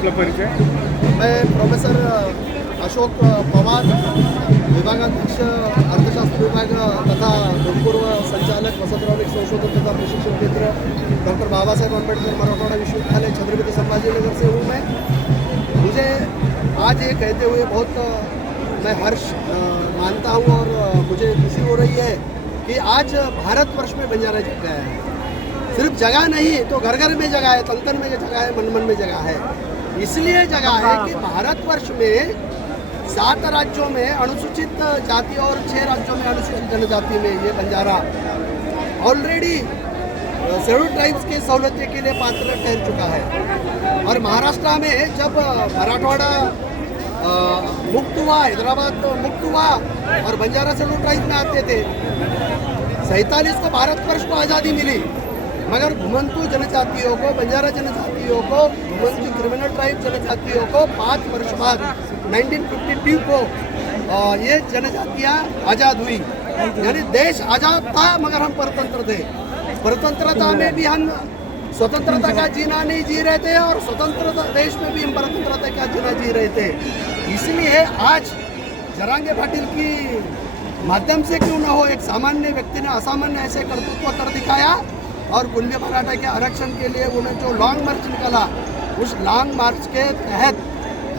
आपला परिचय? मैं प्रोफेसर अशोक पवार, विभागाध्यक्ष अर्थशास्त्र विभाग तथा भूतपूर्व संचालक वसंतराव संशोधन तथा प्रशिक्षण केंद्र डॉक्टर बाबा साहेब आंबेडकर मराठवाड़ा विश्वविद्यालय छत्रपति संभाजीनगर से हूँ मैं। मुझे आज ये कहते हुए बहुत मैं हर्ष मानता हूँ और मुझे खुशी हो रही है कि आज भारतवर्ष में बंजारा जग गया है। सिर्फ जगह नहीं तो घर घर में जगह है, तन तन में जगह है, मन मन में जगह है। इसलिए जगह है कि भारतवर्ष में 7 राज्यों में अनुसूचित जाति और 6 राज्यों में अनुसूचित जनजाति में ये बंजारा ऑलरेडी शेड्यूल ट्राइब्स की सहूलतें के लिए पात्र ठहर चुका है। और महाराष्ट्र में जब मराठवाड़ा मुक्त हुआ, हैदराबाद मुक्त हुआ और बंजारा शेड्यूल ट्राइब्स में आते थे, 47 को भारतवर्ष को आज़ादी मिली, मगर घुमंतू जनजातियों को, बंजारा जनजातियों को, घुमंतू क्रिमिनल ट्राइब जनजातियों को 5 वर्ष बाद 1952 को ये जनजातियाँ आज़ाद हुई। यानी देश आज़ाद था मगर हम परतंत्र थे। परतंत्रता में भी हम स्वतंत्रता का जीना नहीं जी रहे थे और स्वतंत्रता देश में भी हम परतंत्रता का जीना जी रहे थे। इसलिए आज जरांगे पाटिल की माध्यम से क्यों ना हो, एक सामान्य व्यक्ति ने असामान्य ऐसे कर्तृत्व कर दिखाया और कुणबी मराठा के आरक्षण के लिए उन्होंने जो लॉन्ग मार्च निकाला, उस लॉन्ग मार्च के तहत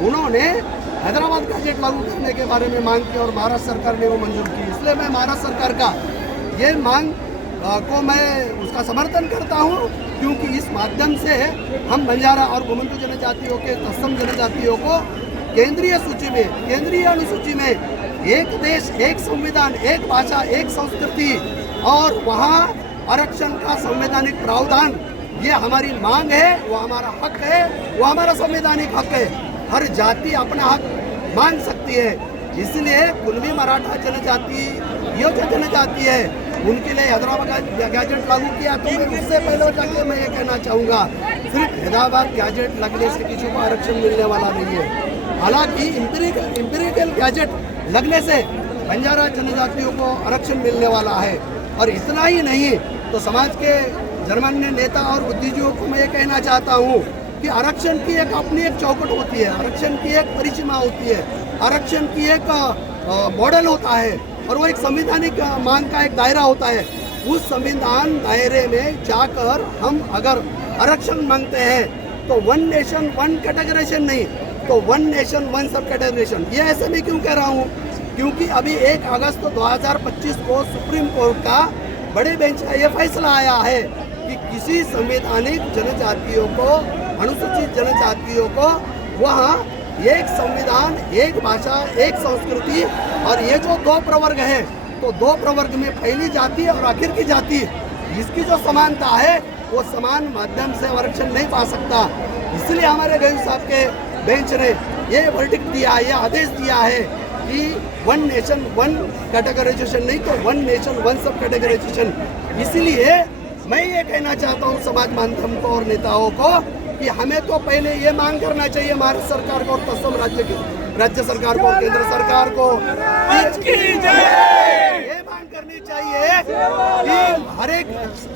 उन्होंने हैदराबाद गैजेट लागू करने के बारे में मांग की और महाराष्ट्र सरकार ने वो मंजूर की। इसलिए मैं महाराष्ट्र सरकार का ये मांग को मैं उसका समर्थन करता हूँ, क्योंकि इस माध्यम से हम बंजारा और घुमंतू जनजातियों के तत्सम जनजातियों को केंद्रीय सूची में, केंद्रीय अनुसूची में एक देश, एक संविधान, एक भाषा, एक संस्कृति और वहाँ आरक्षण का संवैधानिक प्रावधान, ये हमारी मांग है, वो हमारा हक है, वो हमारा संवैधानिक हक है। हर जाति अपना हक मांग सकती है। इसलिए कुणबी मराठा जनजाति, ये जो जनजाति है, उनके लिए हैदराबाद गैजेट लागू किया। तो मैं उससे पहले जाके मैं ये कहना चाहूँगा, सिर्फ हैदराबाद गैजेट लगने से किसी को आरक्षण मिलने वाला नहीं है। हालांकि इंपीरियल गैजेट लगने से बंजारा जनजातियों को आरक्षण मिलने वाला है। और इतना ही नहीं तो समाज के जनमान्य नेता और बुद्धिजीवियों को मैं ये कहना चाहता हूँ कि आरक्षण की एक अपनी एक चौखट होती है, आरक्षण की एक परिसीमा होती है, आरक्षण की एक मॉडल होता है और वो एक संवैधानिक मांग का एक दायरा होता है। उस संविधान दायरे में जाकर हम अगर आरक्षण मांगते हैं तो 1 नेशन 1 कैटेगराइजेशन नहीं, तो 1 नेशन 1 सब कैटेगराइजेशन। ये ऐसे मैं क्यों कह रहा हूँ, क्योंकि अभी 1 अगस्त 2025 को सुप्रीम कोर्ट का बड़े बेंच का ये फैसला आया है कि किसी संवैधानिक जनजातियों को, अनुसूचित जनजातियों को वहाँ एक संविधान, एक भाषा, एक संस्कृति और ये जो 2 प्रवर्ग है, तो 2 प्रवर्ग में पहली जाति और आखिर की जाति, इसकी जो समानता है वो समान माध्यम से आरक्षण नहीं पा सकता। इसलिए हमारे गैस साहब के बेंच ने ये वर्डिक्ट दिया, ये आदेश दिया है कि 1 नेशन 1 कैटेगराइजेशन नहीं तो 1 नेशन 1 सब कैटेगराइजेशन। इसलिए मैं ये कहना चाहता हूँ समाज माध्यम को और नेताओं को कि हमें तो पहले ये मांग करना चाहिए महाराष्ट्र सरकार को और तत्सम राज्य सरकार को, केंद्र सरकार को ये मांग करनी चाहिए कि हर एक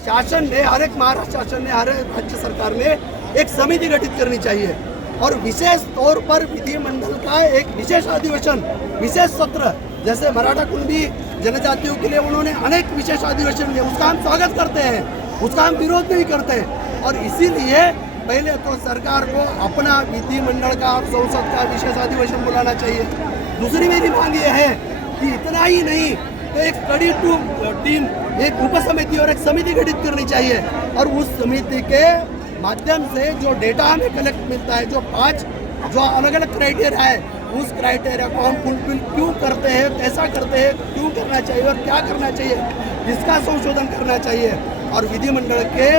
शासन ने, हर एक महाराष्ट्र शासन ने, हर एक राज्य सरकार ने एक समिति गठित करनी चाहिए और विशेष तौर पर विधिमंडल का एक विशेष अधिवेशन, विशेष सत्र, जैसे मराठा कुणबी जनजातियों के लिए उन्होंने अनेक विशेष अधिवेशन लिए, उसका हम स्वागत करते हैं, उसका हम विरोध नहीं करते। और इसीलिए पहले तो सरकार को अपना विधिमंडल का और संसद का विशेष अधिवेशन बुलाना चाहिए। दूसरी मेरी मांग ये है कि इतना ही नहीं तो एक स्टडी टीम, एक उपसमिति और एक समिति गठित करनी चाहिए और उस समिति के माध्यम से जो डेटा हमें कलेक्ट मिलता है, जो 5 जो अलग अलग क्राइटेरिया है, उस क्राइटेरिया को हम फुलफिल क्यों करते हैं, कैसा करते हैं, क्यों करना चाहिए और क्या करना चाहिए, इसका संशोधन करना चाहिए और विधिमंडल के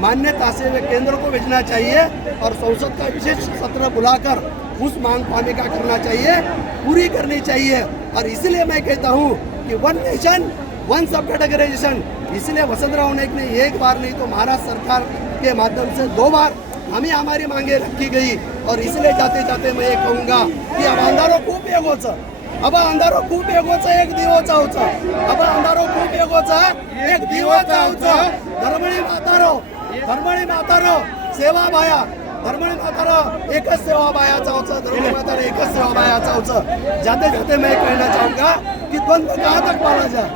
मान्यता से वे केंद्र को भेजना चाहिए और संसद का विशेष सत्र बुलाकर उस मांग को हमें क्या करना चाहिए, पूरी करनी चाहिए। और इसलिए मैं कहता हूँ कि 1 नेशन 1 सब कैटेगराइजेशन, इसलिए वसंतराव नाईक ने एक बार नहीं तो महाराष्ट्र सरकार के माध्यम से 2 बार हमें हमारी मांगे रखी गई। और इसलिए जाते जाते मैं ये कहूँगा की अंधारो खूप वेगोचा, अब अंधारो खूप वेगोचा एक दिवोचा होचा, अब अंधारो खूप वेगोचा एक दिवोचा होचा। धर्मणी मातारो सेवा भाया धर्ममातारा एकच सेवा बाया चावचं, धर्ममातारा एकच सेवा बाया चावचं। जाते जाते मैं कहना चाहूँगा कि द्वंद्व कहाँ तक पाला जाए,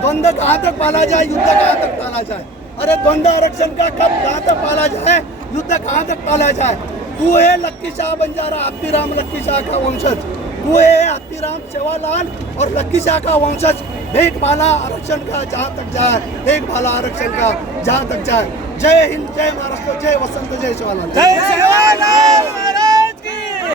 द्वंद्व कहाँ तक पाला जाए, युद्ध कहाँ तक पाला जाए। अरे द्वंद्व आरक्षण का कब कहाँ तक पाला जाए, युद्ध कहाँ तक पाला जाए। तू है लक्की शाह बंजारा, हत्तीराम लक्की शाह का वंशज, तू है हत्तीराम सेवालाल और लक्की शाह का वंशज। भेक भाला आरक्षण का जहाँ तक जाए, भेक भाला आरक्षण का जहाँ तक जाए। जय हिंद, जय महाराष्ट्र, जय वसंत, जय सेवालाल, जय सेवालाल।